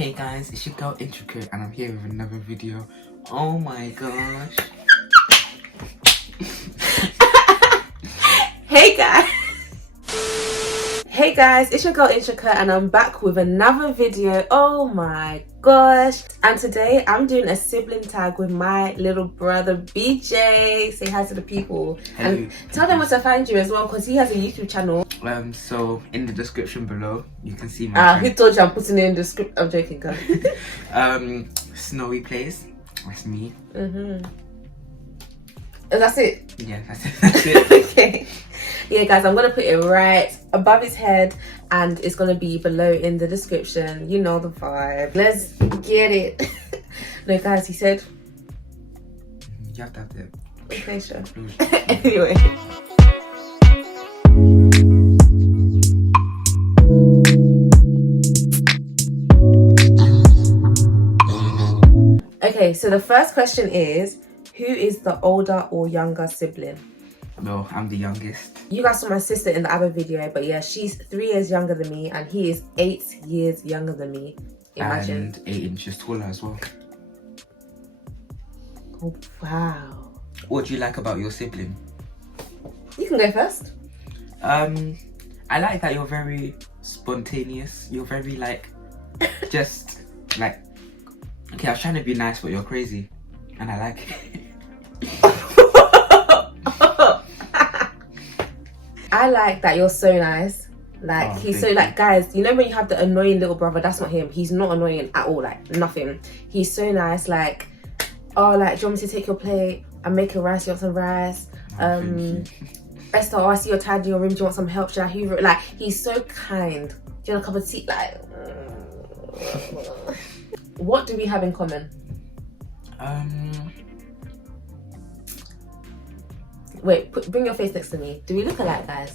Hey guys, it's your girl Intricate and I'm here with another video. Oh my gosh. Hey guys. Hey guys, it's your girl Intricate and I'm back with another video. Oh my gosh. And today I'm doing a sibling tag with my little brother BJ. Say hi to the people. Hello. And tell them where to find you as well, because he has a YouTube channel. So in the description below you can see my Who told you I'm putting it in the script? I'm joking, guys. Snowy Plays. That's me. That's it. Yeah, that's it. That's it. Okay. Yeah guys, I'm gonna put it right above his head and it's gonna be below in the description. You know the vibe. Let's get it. No guys, he said You have to have it. okay, sure. Anyway, okay, so the first question is, who is the older or younger sibling? Well, I'm the youngest. You guys saw my sister in the other video, but yeah, she's 3 years younger than me and he is 8 years younger than me. Imagine. And 8 inches taller as well. Oh, wow. What do you like about your sibling? You can go first. I like that you're very spontaneous. You're very just like, okay, I was trying to be nice, but you're crazy. And I like it. I like that you're so nice. Like, he's so like, guys, you know when you have the annoying little brother, that's not him. He's not annoying at all, like nothing. He's so nice, like, oh, like, do you want me to take your plate and make a rice? You want some rice? Esther, oh, I see you're tired in your room. Do you want some help? Should I hoover it? Like, he's so kind. Do you want a cup of tea? Like, what do we have in common? Wait, bring your face next to me. Do we look alike, guys?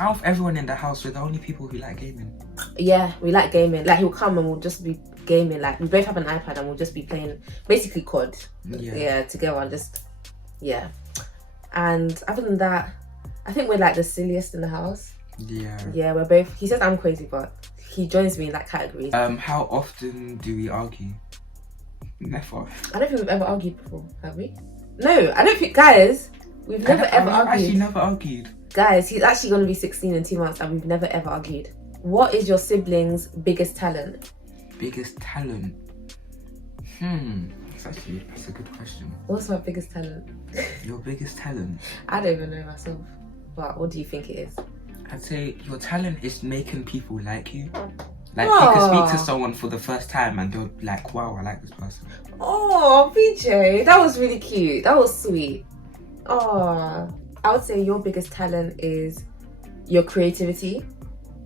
Out of everyone in the house, we're the only people who like gaming. Yeah, we like gaming. Like, he'll come and we'll just be gaming. Like, we both have an iPad and we'll just be playing basically COD. Yeah, together and just, yeah. And other than that, I think we're like the silliest in the house. Yeah, we're both, he says I'm crazy, but he joins me in that category. How often do we argue? Never. I don't think we've ever argued before, have we? No, I don't think, guys, we've never ever argued. Actually never argued. Guys, he's actually going to be 16 in 2 months and we've never ever argued. What is your sibling's biggest talent? Biggest talent? That's a good question. What's my biggest talent? Your biggest talent? I don't even know myself. But what do you think it is? I'd say your talent is making people like you. Like, you can speak to someone for the first time and they'll be like, wow, I like this person. Oh, BJ, that was really cute. That was sweet. Oh, I would say your biggest talent is your creativity,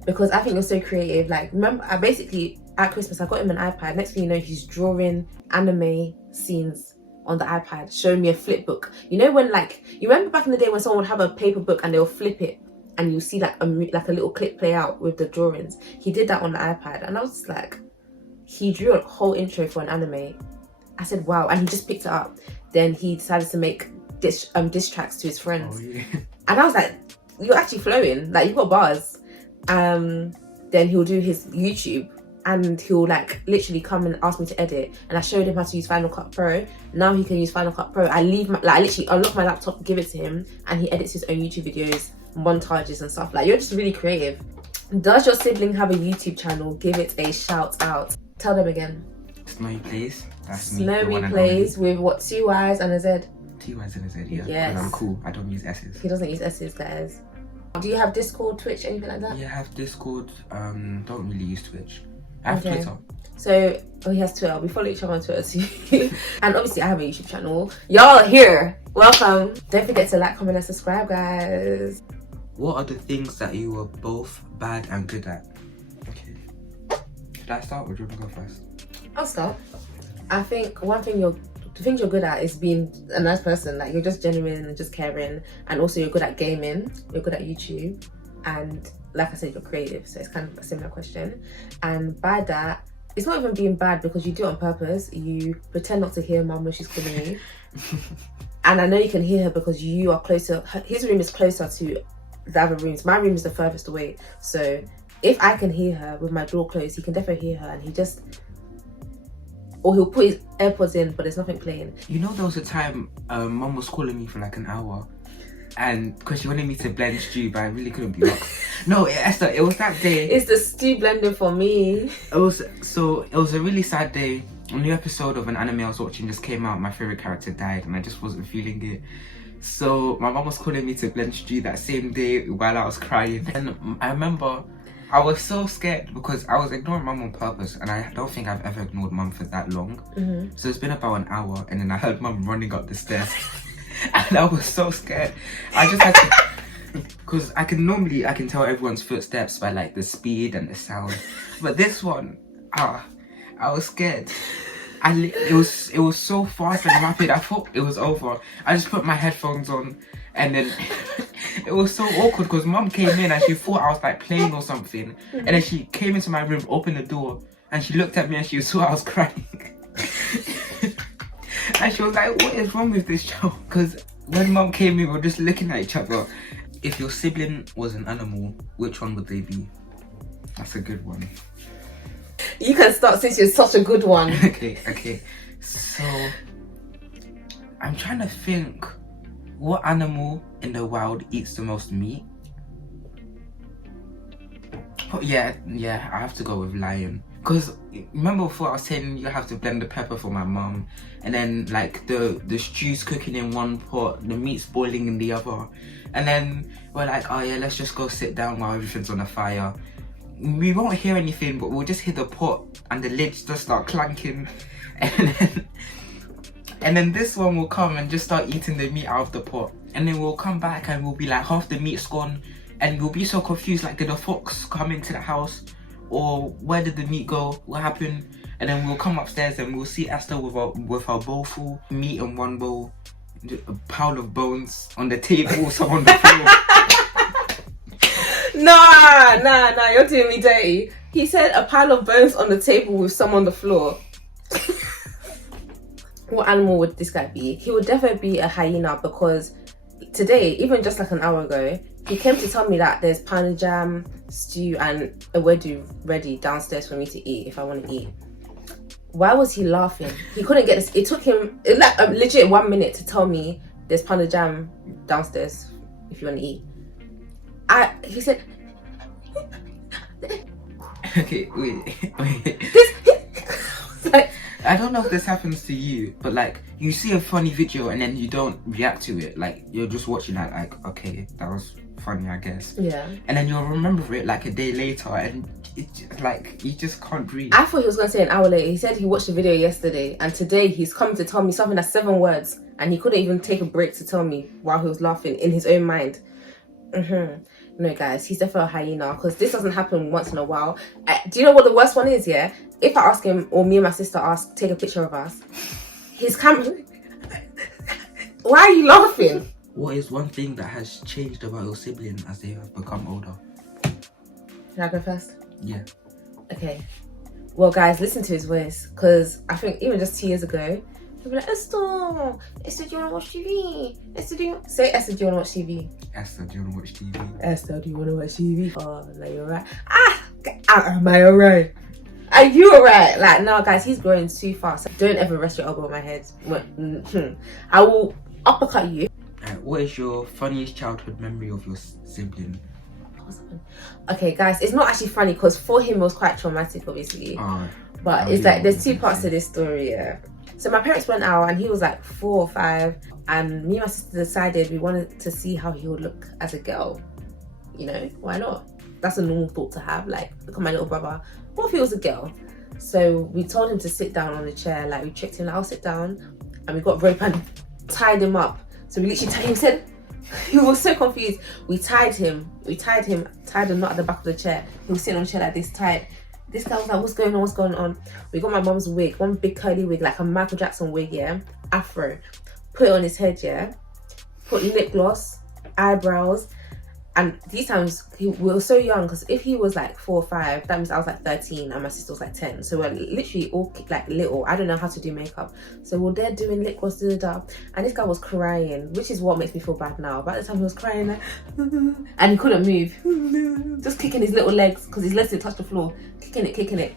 because I think you're so creative. Like, remember, basically at Christmas I got him an iPad. Next thing you know, he's drawing anime scenes on the iPad, showing me a flip book. You know when, like, you remember back in the day when someone would have a paper book and they'll flip it and you'll see like a little clip play out with the drawings? He did that on the iPad and I was just like, he drew a whole intro for an anime. I said, wow. And he just picked it up. Then he decided to make diss tracks to his friends. Oh, yeah. And I was like, you're actually flowing, like, you've got bars. Then he'll do his YouTube and he'll like literally come and ask me to edit, and I showed him how to use Final Cut Pro. Now he can use Final Cut Pro. I literally unlock my laptop, give it to him, and he edits his own YouTube videos, montages and stuff. Like, you're just really creative. Does your sibling have a YouTube channel? Give it a shout out. Tell them again. Snowy Plays. That's me. Snowy Plays with what, 2 Y's and a Z? 2 Y's and a Z, yeah. Yes. I'm cool. I don't use S's. He doesn't use S's, guys. Do you have Discord, Twitch, anything like that? Yeah, I have Discord. Don't really use Twitch. I have Twitter. So, he has Twitter. We follow each other on Twitter too. And obviously I have a YouTube channel. Y'all are here. Welcome. Don't forget to like, comment and subscribe, guys. What are the things that you were both bad and good at? Okay. Should I start or do you want to go first? I'll start. I think the things you're good at is being a nice person. Like, you're just genuine and just caring, and also you're good at gaming, you're good at YouTube, and like I said, you're creative. So it's kind of a similar question. And by that, it's not even being bad, because you do it on purpose. You pretend not to hear mum when she's calling you. And I know you can hear her because you are closer. His room is closer to the other rooms. My room is the furthest away. So if I can hear her with my door closed, he can definitely hear her, and he just or he'll put his AirPods in, but there's nothing playing. You know, there was a time mum was calling me for like an hour, and because she wanted me to blend stew, but I really couldn't be up. No, Esther, it was that day. It's the stew blending for me. It was a really sad day. A new episode of an anime I was watching just came out. My favorite character died, and I just wasn't feeling it. So my mum was calling me to blend stew that same day while I was crying. And I remember I was so scared because I was ignoring mum on purpose, and I don't think I've ever ignored mum for that long. So it's been about an hour, and then I heard mum running up the stairs, and I was so scared. I just had to, because I can tell everyone's footsteps by like the speed and the sound, but this one, I was scared. It was so fast and rapid. I thought it was over. I just put my headphones on, and then it was so awkward because mum came in and she thought I was like playing or something, and then she came into my room, opened the door, and she looked at me and she saw I was crying. And she was like, "What is wrong with this child?" Because when mum came in, we were just looking at each other. If your sibling was an animal, which one would they be? That's a good one. You can start since you're such a good one. Okay. So, I'm trying to think, what animal in the wild eats the most meat? Oh, yeah, I have to go with lion. Because remember before I was saying you have to blend the pepper for my mum, and then like the stew's cooking in one pot, the meat's boiling in the other, and then we're like, oh yeah, let's just go sit down while everything's on the fire. We won't hear anything, but we'll just hear the pot and the lids just start clanking, and then this one will come and just start eating the meat out of the pot, and then we'll come back and we'll be like, half the meat's gone, and we'll be so confused, like, did a fox come into the house, or where did the meat go, what happened? And then we'll come upstairs and we'll see Esther with her bowl full meat in one bowl, a pile of bones on the table, some on the floor. Nah, you're doing me dirty. He said a pile of bones on the table with some on the floor. What animal would this guy be? He would definitely be a hyena, because today, even just like an hour ago, he came to tell me that there's pounded jam, stew, and a wedu ready downstairs for me to eat if I want to eat. Why was he laughing? He couldn't get this. It took him like legit 1 minute to tell me there's pounded jam downstairs if you want to eat. He said, okay, wait. Like, I don't know if this happens to you, but like you see a funny video and then you don't react to it. Like you're just watching that, like, okay, that was funny, I guess. yeah. And then you'll remember it like a day later, and it's like you just can't breathe. I thought he was gonna say an hour later. He said he watched the video yesterday, and today he's come to tell me something that's 7 words, and he couldn't even take a break to tell me while he was laughing in his own mind. No, guys, he's definitely a hyena, because this doesn't happen once in a while. Do you know what the worst one is? Yeah, if I ask him, or me and my sister take a picture of us, his camera. Why are you laughing? What is one thing that has changed about your sibling as they have become older? Can I go first? Yeah. Okay. Well, guys, listen to his voice, because I think even just 2 years ago, he'd be like, Esther, do you want to watch TV? Esther, do you want to watch TV? Esther, do you want to watch TV? Esther, do you want to watch TV? Oh, no, you're right. Am I alright? Are you alright? Like, no, guys, he's growing too fast. Don't ever rest your elbow on my head. I will uppercut you. What is your funniest childhood memory of your sibling? Okay, guys, it's not actually funny, because for him it was quite traumatic, obviously. But it's like there's 2 parts to this story. Yeah. So my parents went out, and he was like 4 or 5, and me and my sister decided we wanted to see how he would look as a girl. You know, why not? That's a normal thought to have. Like, look at my little brother. What if he was a girl? So we told him to sit down on the chair. Like, we tricked him. Like, I'll sit down, and we got rope and tied him up. So we literally tied him. Said he was so confused. We tied him. Tied a knot at the back of the chair. He was sitting on the chair like this, tied. This guy was like, what's going on? We got my mom's wig, one big curly wig, like a Michael Jackson wig, yeah, afro. Put it on his head, yeah. Put lip gloss, eyebrows, and these times we were so young, because if he was like 4 or 5, that means I was like 13 and my sister was like 10. So we're literally all like little. I don't know how to do makeup, so we're there doing lip gloss, and this guy was crying, which is what makes me feel bad now. By the time he was crying, like, and he couldn't move, just kicking his little legs, because his legs didn't touch the floor, kicking it.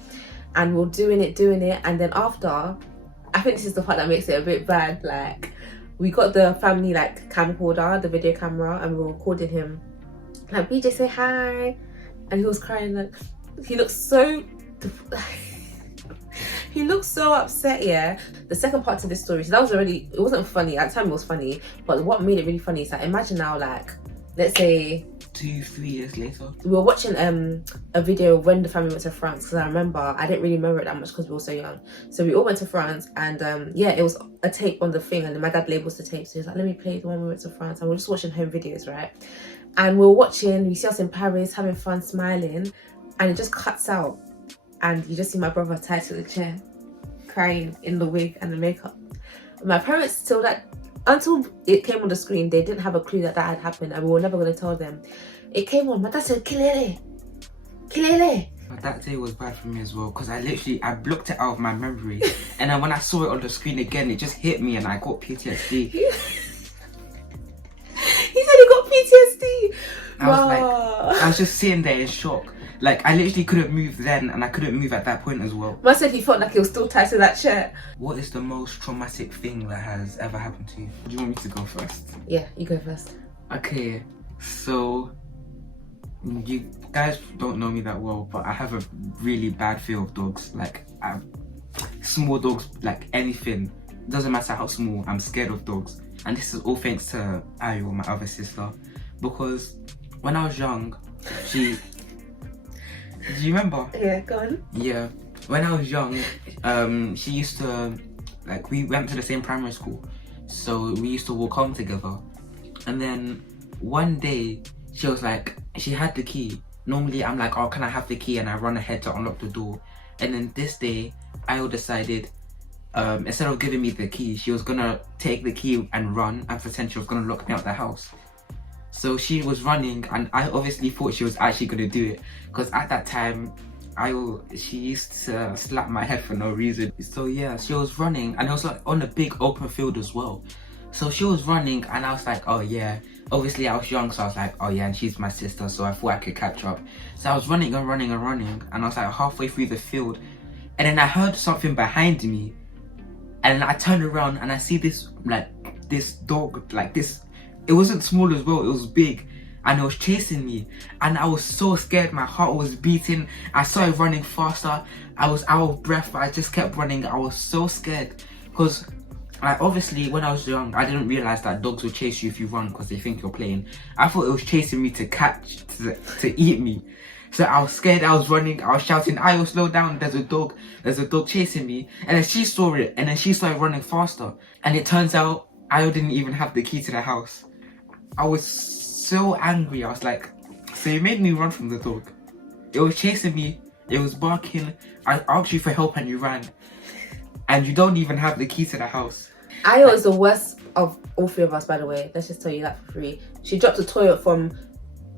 and we're doing it, and then after, I think this is the part that makes it a bit bad. Like, we got the family like camcorder, the video camera, and we were recording him. Like, BJ, say hi, and he was crying. Like, he looked so. He looked so upset. Yeah. The second part to this story, so that was already. It wasn't funny at the time. It was funny, but what made it really funny is that imagine now, like, let's say 2-3 years later, we were watching a video when the family went to France, because I remember I didn't really remember it that much because we were so young. So we all went to France, and yeah, it was a tape on the thing, and then my dad labels the tape, so he was like, let me play the one we went to France, and we're just watching home videos, right? And we were watching, we see us in Paris having fun, smiling, and it just cuts out, and you just see my brother tied to the chair, crying in the wig and the makeup. My parents still, that until it came on the screen, they didn't have a clue that that had happened, and we were never going to tell them. It came on, my dad said, Kilele. but that day was bad for me as well, because I blocked it out of my memory, and then when I saw it on the screen again, it just hit me and I got PTSD. He said he got PTSD. I was just sitting there in shock. Like, I literally couldn't move then, and I couldn't move at that point as well. Man said he felt like he was still tied to that chair. What is the most traumatic thing that has ever happened to you? Do you want me to go first? Yeah, you go first. Okay, so you guys don't know me that well, but I have a really bad fear of dogs. Like, small dogs, like anything, doesn't matter how small, I'm scared of dogs. And this is all thanks to Ayo, my other sister, because when I was young, do you remember? Yeah, go on. Yeah, when I was young, she used to, like, we went to the same primary school, so we used to walk home together. And then one day, she was like, she had the key. Normally, I'm like, oh, can I have the key? And I run ahead to unlock the door. And then this day, I decided, instead of giving me the key, she was gonna take the key and run and pretend she was gonna lock me out the house. So she was running, and I obviously thought she was actually gonna do it, because at that time, she used to slap my head for no reason. So yeah, she was running, and it was like on a big open field as well. So she was running, and I was like, oh yeah. Obviously I was young, so I was like, oh yeah, and she's my sister, so I thought I could catch up. So I was running and running and running, and I was like halfway through the field, and then I heard something behind me, and I turned around and I see this dog, like this. It wasn't small as well, it was big, and it was chasing me, and I was so scared. My heart was beating. I started running faster. I was out of breath, but I just kept running. I was so scared, because obviously when I was young, I didn't realize that dogs will chase you if you run because they think you're playing. I thought it was chasing me to catch, to eat me. So I was scared, I was running, I was shouting, Ayo, slow down, there's a dog chasing me. And then she saw it, and then she started running faster. And it turns out, Ayo didn't even have the key to the house. I was so angry. I was like, so you made me run from the dog. It was chasing me, it was barking, I asked you for help and you ran. And you don't even have the key to the house. Ayo is the worst of all three of us, by the way. Let's just tell you that for free. She dropped a toy from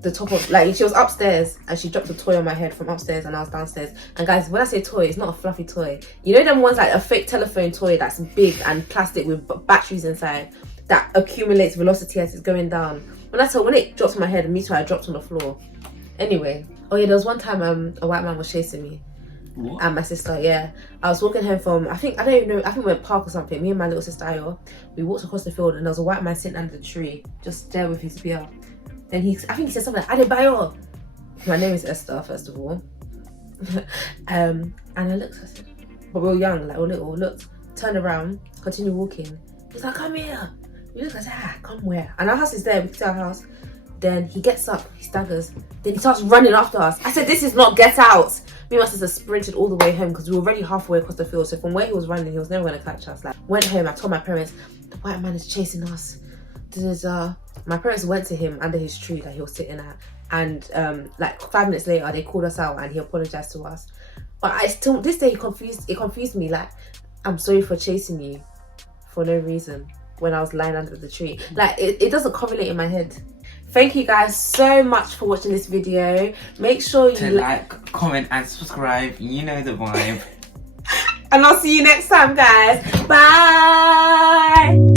the top of, like, she was upstairs, and she dropped a toy on my head from upstairs, and I was downstairs. And guys, when I say toy, it's not a fluffy toy. You know them ones, like a fake telephone toy that's big and plastic with batteries inside that accumulates velocity as it's going down. When it dropped on my head, me too, I dropped on the floor. Anyway, oh yeah, there was one time a white man was chasing me. What? And my sister, yeah. I was walking home from, I think we went park or something. Me and my little sister Ayo, we walked across the field, and there was a white man sitting under the tree, just there with his beer. Then I think he said something like, Adebayo. My name is Esther, first of all. And I looked, I said, but we were young, like, we were little, looked, turned around, continued walking. He's like, come here. We looked, I said, come where? And our house is there, we can see our house. Then he gets up, he staggers, then he starts running after us. I said, this is not get out. Me and my sister sprinted all the way home because we were already halfway across the field. So from where he was running, he was never going to catch us. Like, went home, I told my parents, the white man is chasing us. My parents went to him under his tree that he was sitting at. And like 5 minutes later, they called us out and he apologized to us. But I still, this day, it confused me. Like, I'm sorry for chasing you for no reason when I was lying under the tree. Like, it doesn't correlate in my head. Thank you guys so much for watching this video. Make sure you like, comment and subscribe. You know the vibe. And I'll see you next time, guys. Bye.